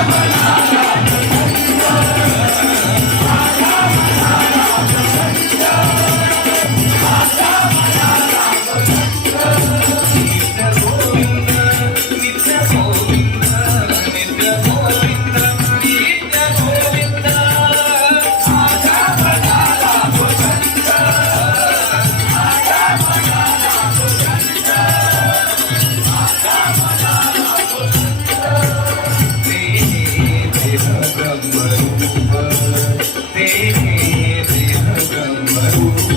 trabalhar. Thank.